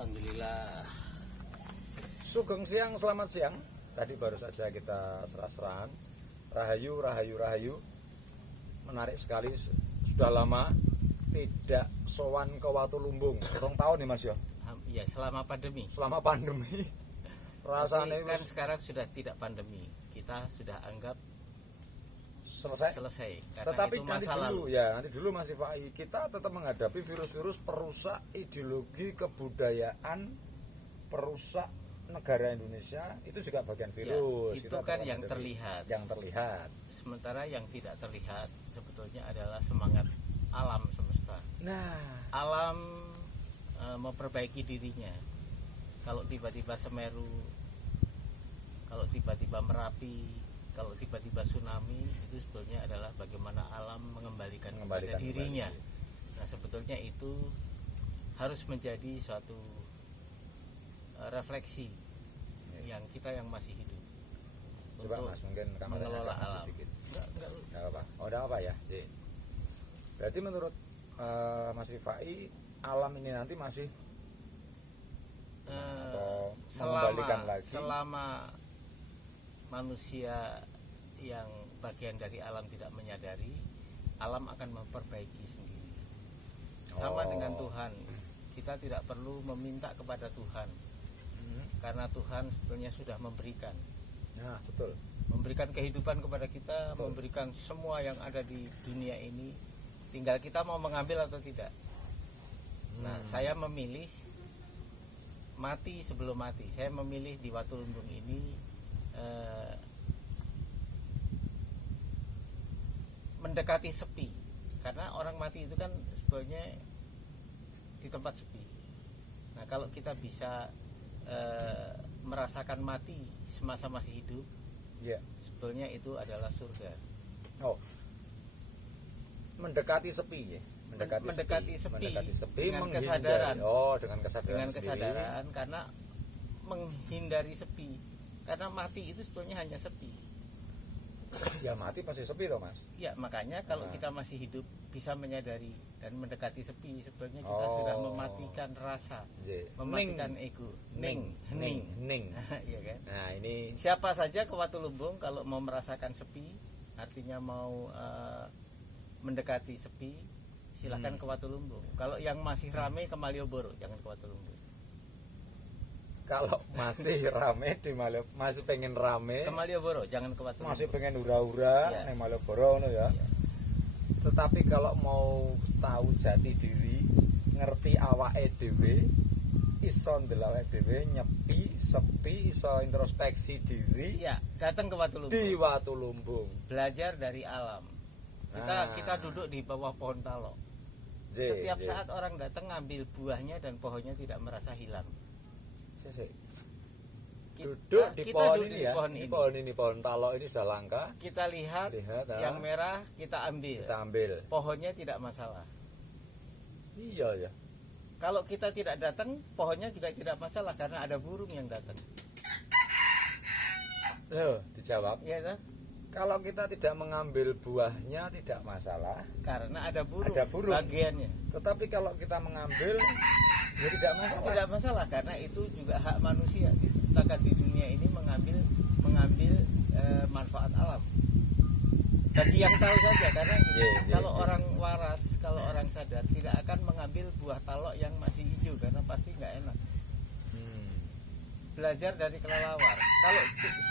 Alhamdulillah. Sugeng siang, selamat siang. Tadi baru saja kita serah-serahan. Rahayu, rahayu, rahayu. Menarik sekali. Sudah lama tidak sowan ke Watulumbung. 2 tahun nih Mas ya. Ya, selama pandemi. Selama pandemi. Rasanya kan sekarang sudah tidak pandemi. Kita sudah anggap selesai. Tetapi itu nanti dulu nanti dulu Mas Rifai, kita tetap menghadapi virus-virus perusak ideologi kebudayaan, perusak negara Indonesia. Itu juga bagian virus. Ya, itu kan yang terlihat. Yang terlihat. Sementara yang tidak terlihat sebetulnya adalah semangat alam semesta. Nah, alam memperbaiki dirinya. Kalau tiba-tiba Semeru, kalau tiba-tiba Merapi, kalau tiba-tiba tsunami, itu sebetulnya adalah bagaimana alam mengembalikan kepada dirinya. Nah, sebetulnya itu harus menjadi suatu refleksi yang kita yang masih hidup. Coba untuk Mas, mungkin mengelola alam. Enggak apa. Oh, enggak apa ya. Berarti menurut Mas Rifai, alam ini nanti masih atau mengembalikan lagi selama manusia yang bagian dari alam tidak menyadari, alam akan memperbaiki sendiri. Sama dengan Tuhan, kita tidak perlu meminta kepada Tuhan, karena Tuhan sebetulnya sudah memberikan. Nah, betul. Memberikan kehidupan kepada kita, betul. Memberikan semua yang ada di dunia ini. Tinggal kita mau mengambil atau tidak. Nah, saya memilih mati sebelum mati. Saya memilih di Watulumbung ini mendekati sepi, karena orang mati itu kan sebetulnya di tempat sepi. Nah, kalau kita bisa merasakan mati semasa masih hidup, sebetulnya itu adalah surga. Mendekati sepi ya. Mendekati sepi dengan kesadaran. Dengan kesadaran, karena menghindari sepi. Karena mati itu sebetulnya hanya sepi. Ya, mati pasti sepi toh, Mas. Ya, makanya kalau kita masih hidup bisa menyadari dan mendekati sepi, sebetulnya kita sudah mematikan rasa, mematikan ego. Ning. Iya kan? Nah, ini siapa saja ke Watulumbung kalau mau merasakan sepi, artinya mau mendekati sepi, silahkan ke Watulumbung. Kalau yang masih rame ke Malioboro, jangan ke Watulumbung. Kalau masih rame di Malioboro, masih pengen rame ke Malioboro, jangan ke Watulumbung. Masih pengen hura-hura di Malioboro ya. Tetapi kalau mau tahu jati diri, ngerti awake dhewe, iso ndelok awake dhewe, nyepi, sepi, iso introspeksi diri, datang ke Watulumbung. Di Watulumbung. Belajar dari alam. Kita duduk di bawah pohon talok. Setiap saat orang datang ngambil buahnya dan pohonnya tidak merasa hilang. Duduk di pohon ini ya. Pohon talok ini sudah langka. Kita lihat yang merah, kita ambil. Pohonnya tidak masalah. Iya ya. Kalau kita tidak datang, pohonnya juga tidak masalah karena ada burung yang datang. Dijawab. Iya kan? Kalau kita tidak mengambil buahnya tidak masalah karena ada burung bagiannya. Tetapi kalau kita mengambil ya tidak masalah. Tidak masalah karena itu juga hak manusia diciptakan di dunia ini mengambil manfaat alam. Bagi yang tahu saja, karena kalau orang waras, kalau orang sadar tidak akan mengambil buah talok yang masih hijau karena pasti nggak enak. Belajar dari kelelawar. Kalau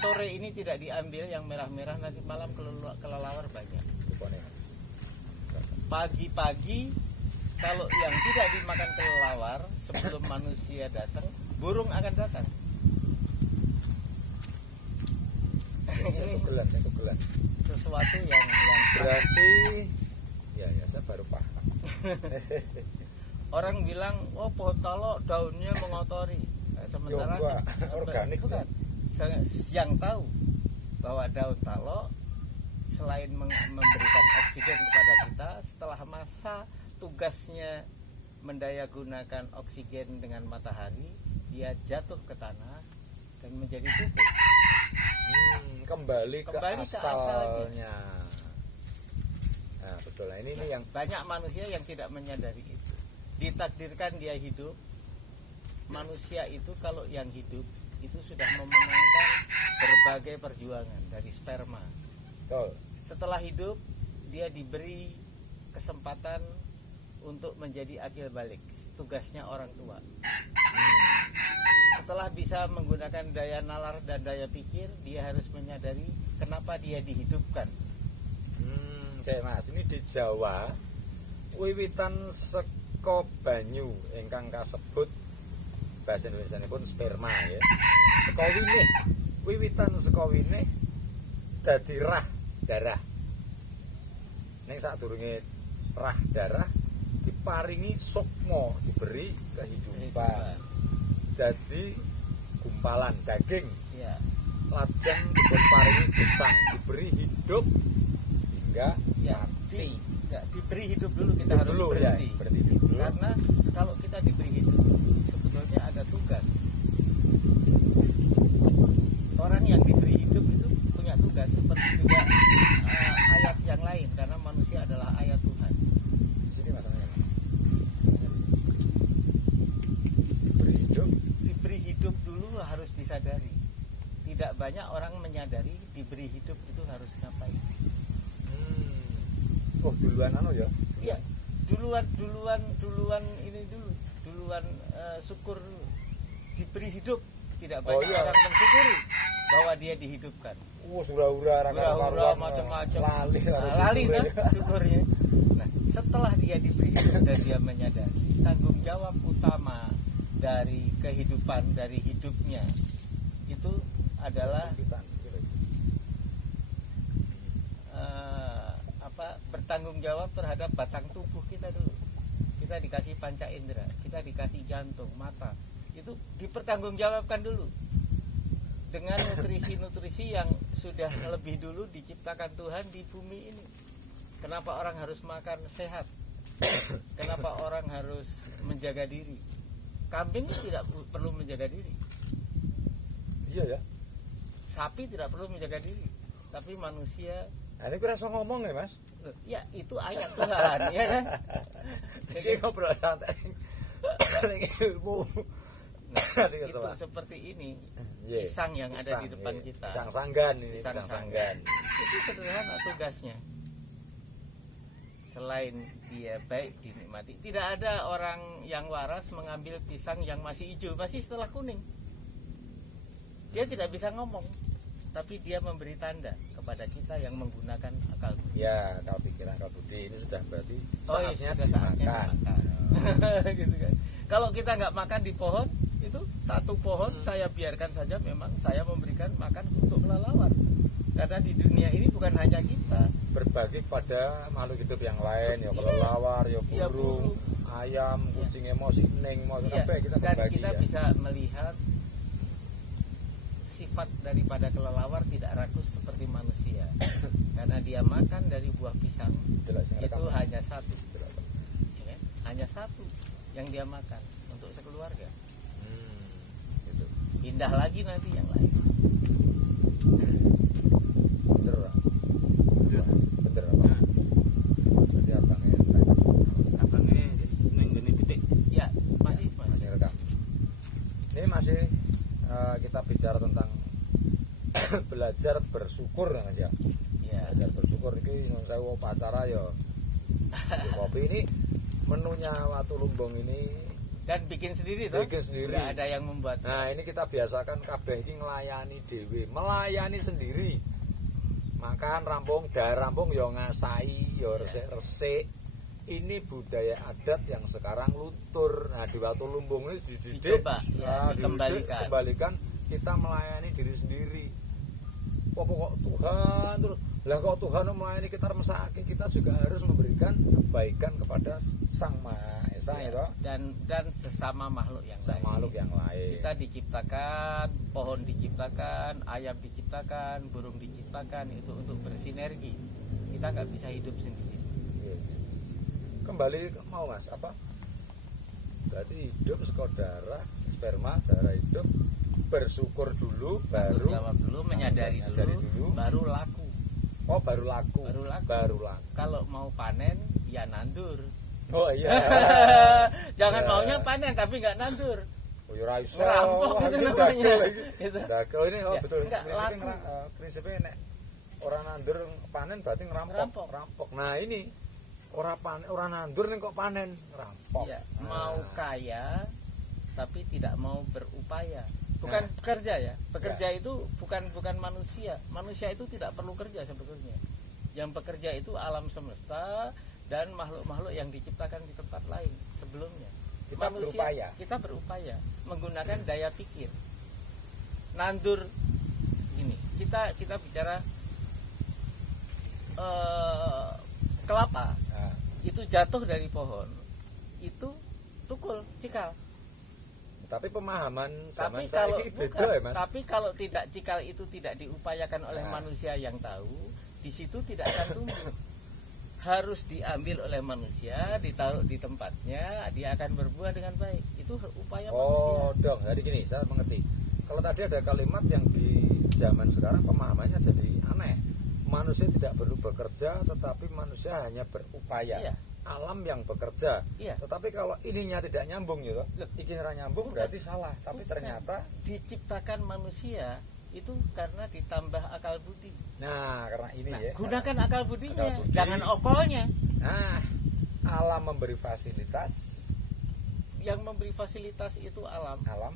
sore ini tidak diambil yang merah-merah, nanti malam kelelawar banyak. Pagi-pagi kalau yang tidak dimakan kelelawar sebelum manusia datang, burung akan datang. Ini kebetulan. Sesuatu yang berarti ya saya baru paham. Orang bilang, pohon talok daunnya mengotori. Sementara organik bukan. Yang tahu bahwa daun talok selain memberikan oksigen kepada kita, setelah masa tugasnya mendayagunakan oksigen dengan matahari, dia jatuh ke tanah dan menjadi pupuk. Kembali ke asalnya. Nah, betul. Nah, ini yang banyak manusia yang tidak menyadari itu. Ditakdirkan dia hidup, manusia itu kalau yang hidup itu sudah memenangkan berbagai perjuangan dari sperma. Betul. Setelah hidup dia diberi kesempatan untuk menjadi akil balik, tugasnya orang tua. Setelah bisa menggunakan daya nalar dan daya pikir, dia harus menyadari kenapa dia dihidupkan. Cek Mas, ini di Jawa wiwitan saka banyu ingkang kasebut bahasa Indonesia pun sperma ya. Saka winih, wiwitan saka winih dadi rah darah. Ning sadurunge rah darah diparingi sukma, diberi kehidupan. Jadi gumpalan daging. Ya. Lajeng dipun paringi gesang, diberi hidup hingga Ya, mati. diberi hidup dulu, kita harus Dulu, berhenti. ya, berhenti dulu. Karena kalau kita diberi hidup, sebetulnya ada tugas. Orang yang diberi hidup itu punya tugas, seperti juga ayat yang lain, karena manusia adalah ayat Tuhan. Sini masalahnya. Diberi hidup. Diberi hidup dulu harus disadari. Tidak banyak orang menyadari diberi hidup itu harus ngapain. Oh, duluan anu ya. Iya, duluan ini dulu. Duluan syukur dulu. Diberi hidup, tidak banyak iya. orang mensyukuri bahwa dia dihidupkan. Hura-hura Hura-hura macam-macam. Lali kan syukurnya. Nah, setelah dia diberi hidup dan dia menyadari tanggung jawab utama dari kehidupan, dari hidupnya itu adalah bertanggung jawab terhadap batang tubuh kita dulu. Kita dikasih panca indera, kita dikasih jantung, mata, itu dipertanggungjawabkan dulu dengan nutrisi-nutrisi yang sudah lebih dulu diciptakan Tuhan di bumi ini. Kenapa orang harus makan sehat? Kenapa orang harus menjaga diri? Kambing tidak perlu menjaga diri. Iya ya. Sapi tidak perlu menjaga diri. Tapi manusia, Nah, ini kurang ngomong ya Mas. ya itu ayat Tuhan, ya kan? Jadi ngobrol santai. Ilmu. Nah, itu seperti ini. Pisang yang ada di depan kita. Pisang sanggan ini. Pisang sanggan. Itu sederhana tugasnya. Selain dia baik dinikmati, tidak ada orang yang waras mengambil pisang yang masih hijau, masih setelah kuning. Dia tidak bisa ngomong, tapi dia memberi tanda kepada kita yang menggunakan akal budi. Ya, akal pikiran, akal budi ini sudah berarti Saatnya dimakan. Gitu kan. Kalau kita nggak makan di pohon, itu satu pohon saya biarkan saja, memang saya memberikan makan untuk kelelawar. Karena di dunia ini bukan hanya kita, Berbagi kepada makhluk hidup yang lain, ya kelelawar, ya burung, ayam, kucing, emosi, neng, mau apa kita dan berbagi kita ya. bisa melihat sifat daripada kelelawar tidak rakus seperti manusia. Karena dia makan dari buah pisang itu hanya satu, ya, hanya satu yang dia makan untuk sekeluarga. Gitu. Pindah lagi nanti yang lain. Bener Pak? Bener apa? Berarti abangnya neng gini titik. Ya, masih rekam. Ini masih kita bicara tentang belajar bersyukur ya Mas ya. Ya. Belajar bersyukur ini non saya pacara ya. Kopi ini menunya Watu Lumbung ini Dan bikin sendiri toh? bikin sendiri. Nggak ada yang membuat. Nah, ini kita biasakan kabeh iki nglayani dhewe, melayani sendiri. Makan rampung, dar rampung ya ngasai, ya resik-resik. Ini budaya adat yang sekarang luntur. Nah, di Watu Lumbung ini dididik, Dicoba, ya, dikembalikan kita melayani diri sendiri. Pokok Tuhan terus lah kok Tuhan melayani kita mesake, kita juga harus memberikan kebaikan kepada Sang Maha Esa ya, dan sesama makhluk yang lain. makhluk yang lain. Kita diciptakan, pohon diciptakan, ayam diciptakan, burung diciptakan itu untuk bersinergi. Kita nggak bisa hidup sendiri. Kembali mau Mas apa? Berarti hidup saka darah, sperma, darah hidup, bersyukur dulu, baru jawab dulu, menyadari dulu, baru laku. Oh, baru laku. Baru laku. Kalau mau panen, ya nandur. Oh iya. Jangan Ya. maunya panen tapi nggak nandur. Oh ya ora iso. Ngerampok itu Ini namanya. dagel iki. Itu. Dagel ini Ya, betul. enggak, laku. Prinsipnya nek ora nandur panen berarti ngerampok. Rampok. Nah, ini ora panen, ora nandur ning kok panen, ngerampok. Iya, Nah. mau kaya tapi tidak mau berupaya. Bukan bekerja ya. Bekerja itu bukan manusia. Manusia itu tidak perlu kerja sebetulnya. Yang bekerja itu alam semesta dan makhluk-makhluk yang diciptakan di tempat lain sebelumnya. Kita berupaya. Kita berupaya menggunakan daya pikir. Nandur gini, kita bicara kelapa Nah, itu jatuh dari pohon itu tukul cikal. tapi pemahaman zaman Tapi kalau saiki beda ya, Mas. tapi kalau tidak cikal itu tidak diupayakan oleh Nah. manusia yang tahu, di situ tidak akan tumbuh. Harus diambil oleh manusia, ditaruh di tempatnya, dia akan berbuah dengan baik. Itu upaya Oh, manusia. dong. Jadi gini, saya mengerti. Kalau tadi ada kalimat yang di zaman sekarang pemahamannya jadi aneh. Manusia tidak perlu bekerja, tetapi manusia hanya berupaya. Iya. Alam yang bekerja. Iya. Tetapi kalau ininya tidak nyambung gitu, iki ora nyambung Bukan. berarti salah. Tapi Bukan. ternyata, Diciptakan manusia itu karena ditambah akal budi. nah karena ini Nah, ya. gunakan akal budinya, Akal budi. jangan okolnya. Nah, alam memberi fasilitas, Yang memberi fasilitas itu alam alam,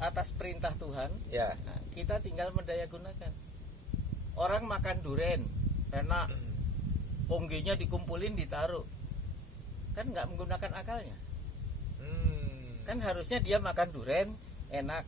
atas perintah Tuhan. ya. Nah, kita tinggal mendaya gunakan. Orang makan duren, enak, ponggenya dikumpulin ditaruh, kan nggak menggunakan akalnya. Kan harusnya dia makan duren, enak.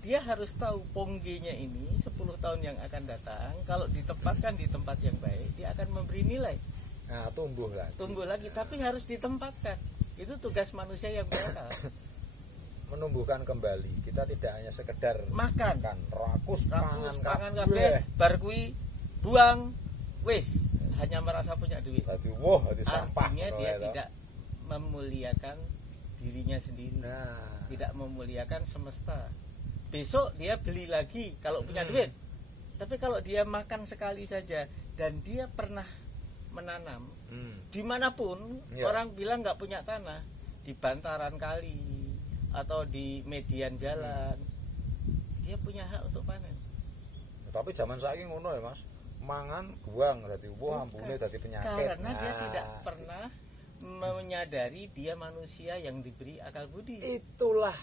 Dia harus tahu ponggenya ini 10 tahun yang akan datang, kalau ditempatkan di tempat yang baik, dia akan memberi nilai, Nah, tumbuh lah. tumbuh lagi. Tapi harus ditempatkan. Itu tugas manusia yang berakal. Menumbuhkan kembali. Kita tidak hanya sekedar Makan. rakus Pangan kabeh, bar kuwi buang, wis, hanya merasa punya duit. Dadi wah, dadi sampah. Artinya ngono dia ya, toh. tidak memuliakan dirinya sendiri, Nah, tidak memuliakan semesta. Besok dia beli lagi kalau punya duit. Tapi kalau dia makan sekali saja dan dia pernah menanam dimanapun, Iya. orang bilang nggak punya tanah, di bantaran kali atau di median jalan, dia punya hak untuk panen. tapi zaman saiki ngono ya, Mas. Mangan buang dadi wah ampune dadi penyakit. Karena dia Nah, tidak pernah menyadari dia manusia yang diberi akal budi. itulah.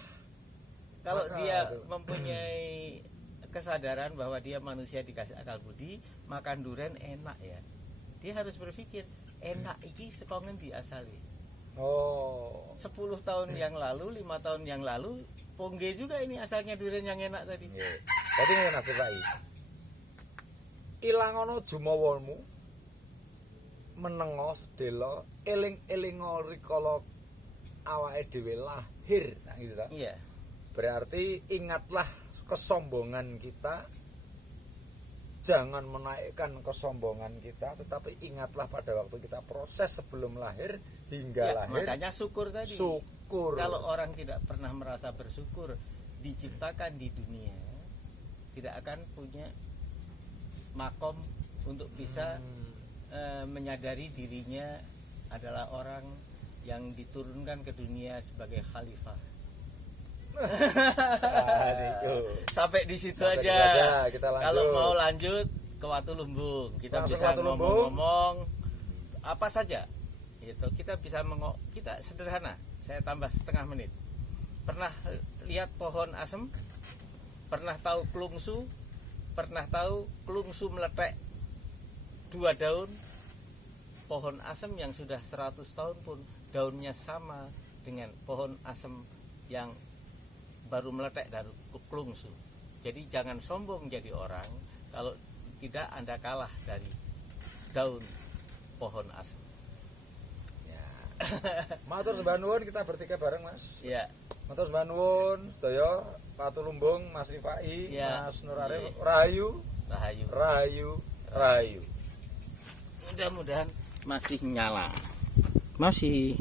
Kalau Maka dia itu. mempunyai kesadaran bahwa dia manusia dikasih akal budi, makan duren enak ya. Dia harus berpikir, enak iki saka ngendi asale? Oh. 10 tahun yang lalu, 5 tahun yang lalu, pongge juga ini asalnya duren yang enak tadi. Nggih. Dadi ngene Mas Pai. Ilangono jumawamu menengo sedela eling-elingo rikala awake dhewe lahir. Nah gitu ta. Iya. Berarti ingatlah kesombongan kita. Jangan menaikkan kesombongan kita, tetapi ingatlah pada waktu kita proses sebelum lahir hingga Ya, lahir. makanya syukur tadi. Syukur. Kalau orang tidak pernah merasa bersyukur diciptakan di dunia, tidak akan punya makom untuk bisa menyadari dirinya adalah orang yang diturunkan ke dunia sebagai khalifah. Sampai di situ Sampai aja. di aja, kita lanjut. Kalau mau lanjut ke Watu Lumbung, kita Langsung bisa Watu Lumbung. ngomong-ngomong apa saja. Itu kita bisa kita sederhana. Saya tambah setengah menit. Pernah lihat pohon asem? Pernah tahu klungsu? Pernah tahu klungsu meletek 2 daun? Pohon asem yang sudah 100 tahun pun daunnya sama dengan pohon asem yang baru meletek dari klungsu. Jadi jangan sombong jadi orang, kalau tidak Anda kalah dari daun pohon asem. Ya. Matur sembah nuwun, kita bertiga bareng Mas. Ya, Matur sembah nuwun sedaya Watu Lumbung, Mas Rifai, Ya. Mas Nurarif, Iya. Rahayu, rahayu. Rahayu, Rahayu. Mudah-mudahan masih nyala. Masih.